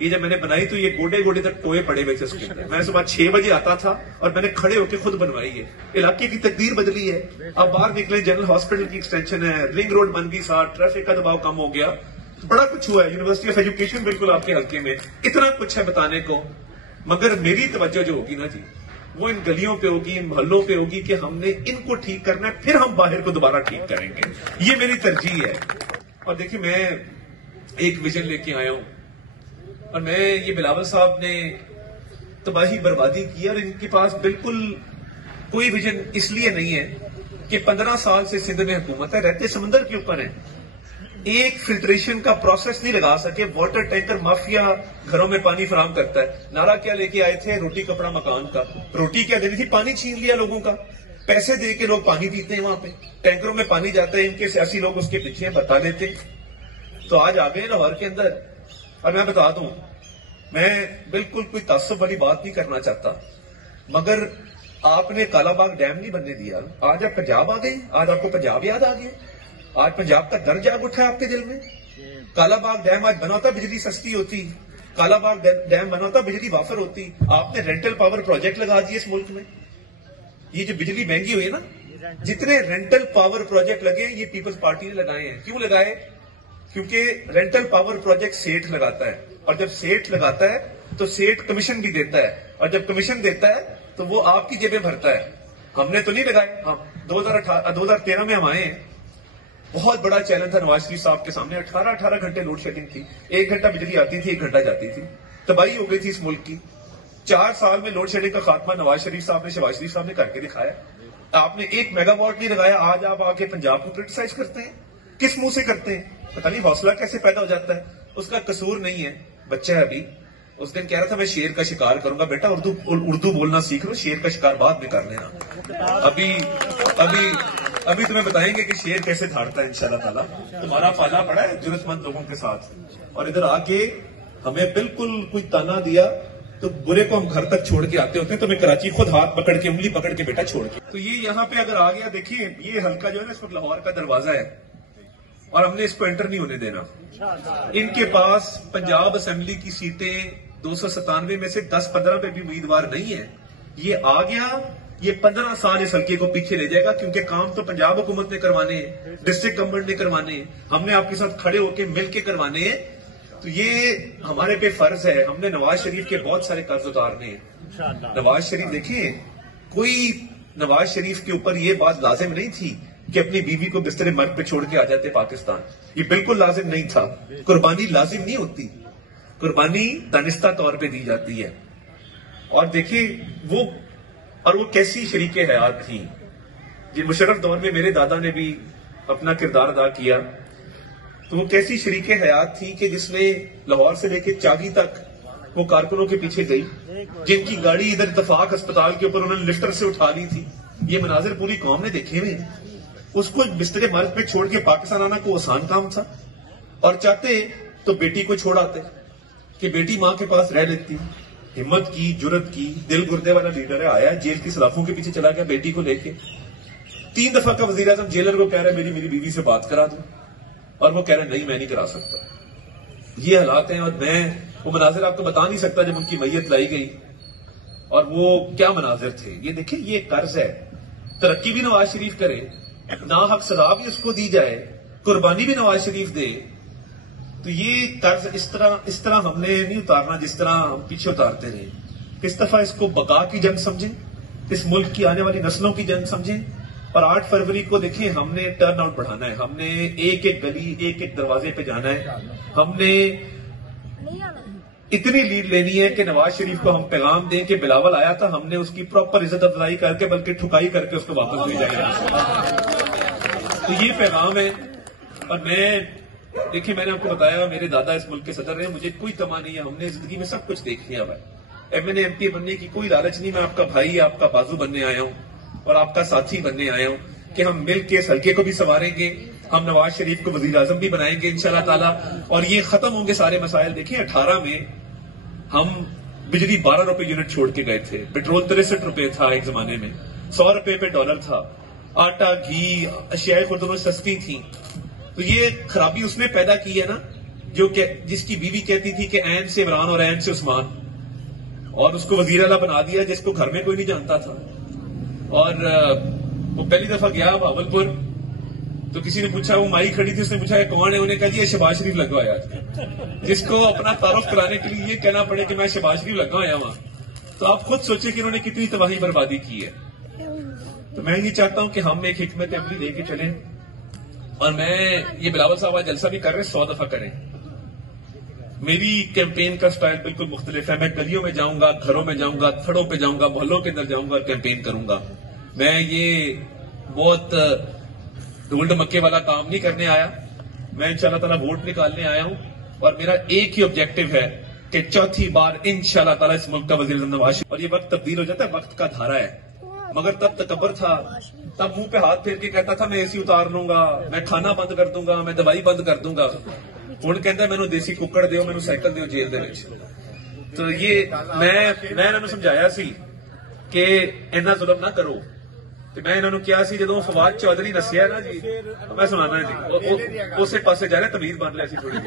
یہ جب میں نے بنائی تو یہ گوڈے گوڈے تک ٹوئے پڑے ہوئے تھے اس کے اندر. میں صبح 6 بجے آتا تھا اور میں نے کھڑے ہو کے خود بنوائی ہے. علاقے کی تقدیر بدلی ہے. اب باہر نکلے جنرل ہاسپٹل کی ایکسٹینشن ہے, رنگ روڈ بن گئی, ساتھ ٹریفک کا دباؤ کم ہو گیا, بڑا کچھ ہوا ہے. یونیورسٹی آف ایجوکیشن بالکل آپ کے حلقے میں, اتنا کچھ ہے بتانے کو. مگر میری توجہ جو ہوگی نا جی, وہ ان گلیوں پہ ہوگی, ان محلوں پہ ہوگی کہ ہم نے ان کو ٹھیک کرنا ہے, پھر ہم باہر کو دوبارہ ٹھیک کریں گے. یہ میری ترجیح ہے. اور دیکھیں میں ایک ویژن لے کے آیا ہوں, اور میں یہ بلاول صاحب نے تباہی بربادی کی, اور ان کے پاس بالکل کوئی ویژن اس لیے نہیں ہے کہ 15 سال سے سندھ میں حکومت ہے, رہتے سمندر کے اوپر ہے, ایک فلٹریشن کا پروسیس نہیں لگا سکے. واٹر ٹینکر مافیا گھروں میں پانی فراہم کرتا ہے. نعرہ کیا لے کے آئے تھے؟ روٹی کپڑا مکان کا. روٹی کیا دینی تھی؟ پانی چھین لیا لوگوں کا. پیسے دے کے لوگ پانی پیتے ہیں, وہاں پہ ٹینکروں میں پانی جاتا ہے, ان کے سیاسی لوگ اس کے پیچھے بتا لیتے. تو آج آ گئے لاہور کے اندر. اور میں بتا دوں, میں بالکل کوئی تعصب والی بات نہیں کرنا چاہتا, مگر آپ نے کالا باغ ڈیم نہیں بننے دیا. آج آپ پنجاب آ گئے, آج آپ کو پنجاب یاد آ گیا, آج پنجاب کا درد جاگ اٹھا ہے آپ کے دل میں. کالا باغ ڈیم آج بنا ہوتا بجلی سستی ہوتی, کالا باغ ڈیم بنا ہوتا بجلی وافر ہوتی. آپ نے رینٹل پاور پروجیکٹ لگا دیے اس ملک میں. یہ جو بجلی مہنگی ہوئی ہے نا, جتنے رینٹل پاور پروجیکٹ لگے یہ پیپلز پارٹی نے لگائے ہیں. کیوں لگائے؟ کیونکہ رینٹل پاور پروجیکٹ سیٹ لگاتا ہے, اور جب سیٹ لگاتا ہے تو سیٹ کمیشن بھی دیتا ہے, اور جب کمیشن دیتا ہے تو وہ آپ کی جیبیں بھرتا ہے. ہم نے تو نہیں لگائے. ہم 2013 میں ہم آئے ہیں. بہت بڑا چیلنج تھا نواز شریف صاحب کے سامنے. 18 گھنٹے لوڈ شیڈنگ تھی, 1 گھنٹہ بجلی آتی تھی, 1 گھنٹہ جاتی تھی. تباہی ہو گئی تھی اس ملک کی. 4 سال میں لوڈ شیڈنگ کا خاتمہ نواز شریف صاحب نے, شہباز شریف صاحب نے کر کے دکھایا. آپ نے 1 میگا واٹ نہیں لگایا. آج آپ آ کے پنجاب کو کرٹیسائز کرتے ہیں. کس منہ سے کرتے ہیں؟ پتہ نہیں حوصلہ کیسے پیدا ہو جاتا ہے. اس کا قصور نہیں ہے, بچہ ہے ابھی. اس دن کہہ رہا تھا میں شیر کا شکار کروں گا. بیٹا اردو بولنا سیکھ لو, شیر کا شکار بعد میں کر لینا. ابھی تمہیں بتائیں گے کہ شیر کیسے دھاڑتا ہے انشاءاللہ تعالیٰ. تمہارا پالا پڑا ہے ضرورت مند لوگوں کے ساتھ, اور ادھر آ کے ہمیں بالکل کوئی تانا دیا تو برے کو ہم گھر تک چھوڑ کے آتے ہوتے ہیں. تو میں کراچی خود ہاتھ پکڑ کے, انگلی پکڑ کے بیٹا چھوڑ کے. تو یہ یہاں پہ اگر آ گیا, دیکھیے یہ حلقہ جو ہے نا اس وقت لاہور کا دروازہ ہے, اور ہم نے اس کو انٹر نہیں ہونے دینا. ان کے پاس پنجاب اسمبلی کی سیٹیں 297 میں سے 10-15 پہ بھی امیدوار نہیں ہے. یہ آ گیا, یہ 15 سال اس حلقے کو پیچھے لے جائے گا, کیونکہ کام تو پنجاب حکومت نے کروانے ہیں, ڈسٹرکٹ گورنمنٹ نے کروانے ہیں, ہم نے آپ کے ساتھ کھڑے ہو کے مل کے کروانے ہیں. تو یہ ہمارے پہ فرض ہے. ہم نے نواز شریف کے بہت سارے قرض اتارنے ہیں. نواز شریف دیکھیں, کوئی نواز شریف کے اوپر یہ بات لازم نہیں تھی کہ اپنی بیوی کو بستر مرگ پہ چھوڑ کے آ جاتے پاکستان. یہ بالکل لازم نہیں تھا. قربانی لازم نہیں ہوتی, قربانی دانستہ طور پہ دی جاتی ہے. اور دیکھیں وہ کیسی شریک حیات تھی. جن مشرف دور میں میرے دادا نے بھی اپنا کردار ادا کیا, تو وہ کیسی شریک حیات تھی کہ جس میں لاہور سے لے کے چاگی تک وہ کارکنوں کے پیچھے گئی, جن کی گاڑی ادھر اتفاق اسپتال کے اوپر انہوں نے لفٹر سے اٹھا لی تھی. یہ مناظر پوری قوم نے دیکھے ہوئے ہیں. اس کو بستر مرگ پہ چھوڑ کے پاکستان آنا کوئی آسان کام تھا؟ اور چاہتے تو بیٹی کو چھوڑ آتے کہ بیٹی ماں کے پاس رہ لیتی. ہمت کی, جرت کی, دل گردے والا لیڈر ہے. آیا جیل کی سلاخوں کے پیچھے چلا گیا بیٹی کو لے کے. 3 دفعہ کا وزیر اعظم جیلر کو کہہ رہا ہے میری بیوی سے بات کرا دوں, اور وہ کہہ رہے ہیں نہیں میں نہیں کرا سکتا. یہ حالات ہیں. اور میں وہ مناظر آپ کو بتا نہیں سکتا جب ان کی میت لائی گئی, اور وہ کیا مناظر تھے. یہ دیکھیں, یہ قرض ہے. ترقی بھی نواز شریف کرے, ناحق سزا بھی اس کو دی جائے, قربانی بھی نواز شریف دے. تو یہ قرض اس طرح ہم نے نہیں اتارنا جس طرح ہم پیچھے اتارتے رہے. اس دفعہ اس کو بقا کی جنگ سمجھیں, اس ملک کی آنے والی نسلوں کی جنگ سمجھیں. اور 8 فروری کو دیکھیں, ہم نے ٹرن آؤٹ بڑھانا ہے. ہم نے ایک گلی, ایک دروازے پہ جانا ہے. ہم نے اتنی لیڈ لینی ہے کہ نواز شریف کو ہم پیغام دیں کہ بلاول آیا تھا, ہم نے اس کی پراپر عزت افزائی کر کے بلکہ ٹھکائی کر کے اس کو واپس لے جائیں گے. تو یہ پیغام ہے. اور دیکھیں میں نے آپ کو بتایا میرے دادا اس ملک کے صدر ہیں, مجھے کوئی تما نہیں ہے. ہم نے زندگی میں سب کچھ دیکھ لیا. MNA MP بننے کی کوئی لالچ نہیں. میں آپ کا بھائی, آپ کا بازو بننے آیا ہوں, اور آپ کا ساتھی بننے آیا ہوں کہ ہم مل کے اس حلقے کو بھی سنواریں گے. ہم نواز شریف کو وزیر اعظم بھی بنائیں گے انشاءاللہ تعالیٰ, اور یہ ختم ہوں گے سارے مسائل. دیکھیں 18 میں ہم بجلی 12 روپے یونٹ چھوڑ کے گئے تھے, پیٹرول 63 روپے تھا ایک زمانے میں, 100 روپے پہ ڈالر تھا, آٹا گھی اشیاء خردمت سستی تھی. تو یہ خرابی اس نے پیدا کی ہے نا, جس کی بیوی کہتی تھی کہ عین سے عمران اور عین سے عثمان، اور اس کو وزیر اعلیٰ بنا دیا جس کو گھر میں کوئی نہیں جانتا تھا. اور وہ پہلی دفعہ گیا بھاولپور تو کسی نے پوچھا، وہ مائی کھڑی تھی، اس نے پوچھا کہ کون ہے؟ انہیں کہا جی یہ شہباز شریف لگا آیا. جس کو اپنا تعارف کرانے کے لیے یہ کہنا پڑے کہ میں شہباز شریف لگا آیا ہوں، تو آپ خود سوچیں کہ انہوں نے کتنی تباہی بربادی کی ہے. تو میں یہ چاہتا ہوں کہ ہم ایک حکمت عملی لے کے چلیں، اور میں یہ بلاول صاحب آج جلسہ بھی کر رہے 100 دفعہ کریں. میری کیمپین کا سٹائل بالکل مختلف ہے. میں گلیوں میں جاؤں گا، گھروں میں جاؤں گا، تھڑوں پہ جاؤں گا، محلوں کے اندر جاؤں گا اور کیمپین کروں گا. میں یہ بہت ڈھول ڈمکے والا کام نہیں کرنے آیا. میں انشاءاللہ تعالیٰ ووٹ نکالنے آیا ہوں، اور میرا ایک ہی آبجیکٹو ہے کہ چوتھی بار انشاءاللہ تعالیٰ اس ملک کا وزیر اعظم نواز شریف. اور یہ وقت تبدیل ہو جاتا ہے، وقت کا دھارا ہے. مگر تب تکبر تھا، تب منہ پہ ہاتھ پھیر کے کہتا تھا میں اے سی اتار لوں گا، میں کھانا بند کر دوں گا، میں دوائی بند کر دوں گا. ہوں کہتا ہے مینوں دیسی ککڑ دیو، مینوں سائیکل دیو جیل دے وچ. تو یہ میں انہوں نے سمجھایا سی کہ اینا ظلم نہ کرو. تو میں انہوں نے کیا سی جدوں فواد چودھری نسیا نا جی، میں سنانا جی، اسے پاسے جا رہے تمیز بن لیا سی تھوڑی.